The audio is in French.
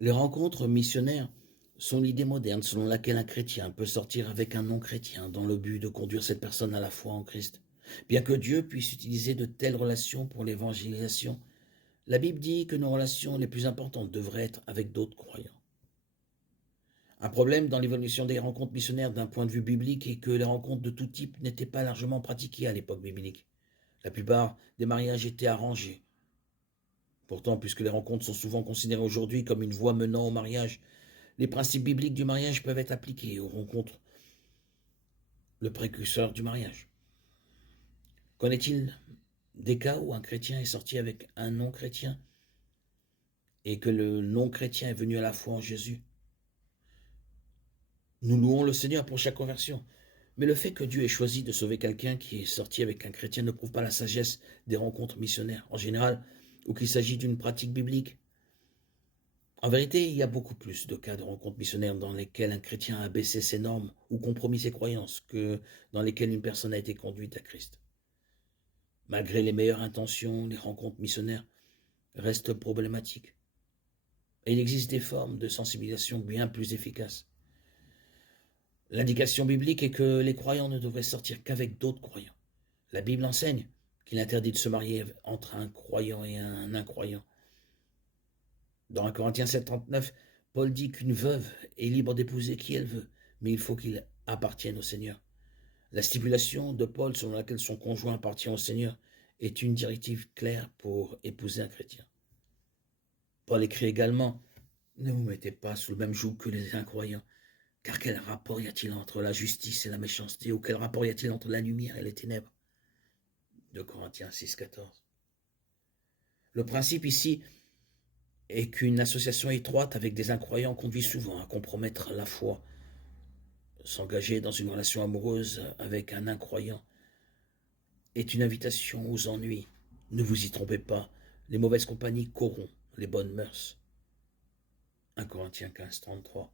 Les rencontres missionnaires sont l'idée moderne selon laquelle un chrétien peut sortir avec un non-chrétien dans le but de conduire cette personne à la foi en Christ. Bien que Dieu puisse utiliser de telles relations pour l'évangélisation, la Bible dit que nos relations les plus importantes devraient être avec d'autres croyants. Un problème dans l'évolution des rencontres missionnaires d'un point de vue biblique est que les rencontres de tout type n'étaient pas largement pratiquées à l'époque biblique. La plupart des mariages étaient arrangés. Pourtant, puisque les rencontres sont souvent considérées aujourd'hui comme une voie menant au mariage, les principes bibliques du mariage peuvent être appliqués aux rencontres, le précurseur du mariage. Qu'en est-il des cas où un chrétien est sorti avec un non-chrétien et que le non-chrétien est venu à la foi en Jésus? Nous louons le Seigneur pour chaque conversion. Mais le fait que Dieu ait choisi de sauver quelqu'un qui est sorti avec un chrétien ne prouve pas la sagesse des rencontres missionnaires, en général, ou qu'il s'agit d'une pratique biblique. En vérité, il y a beaucoup plus de cas de rencontres missionnaires dans lesquels un chrétien a baissé ses normes ou compromis ses croyances que dans lesquels une personne a été conduite à Christ. Malgré les meilleures intentions, les rencontres missionnaires restent problématiques. Et il existe des formes de sensibilisation bien plus efficaces. L'indication biblique est que les croyants ne devraient sortir qu'avec d'autres croyants. La Bible enseigne qu'il est interdit de se marier entre un croyant et un incroyant. Dans 1 Corinthiens 7,39, Paul dit qu'une veuve est libre d'épouser qui elle veut, mais il faut qu'il appartienne au Seigneur. La stipulation de Paul selon laquelle son conjoint appartient au Seigneur est une directive claire pour épouser un chrétien. Paul écrit également: ne vous mettez pas sous le même joug que les incroyants, car quel rapport y a-t-il entre la justice et la méchanceté, ou quel rapport y a-t-il entre la lumière et les ténèbres? 2 Corinthiens 6,14. Le principe ici est qu'une association étroite avec des incroyants conduit souvent à compromettre la foi. S'engager dans une relation amoureuse avec un incroyant est une invitation aux ennuis. Ne vous y trompez pas, les mauvaises compagnies corrompent les bonnes mœurs. 1 Corinthiens 15, 33.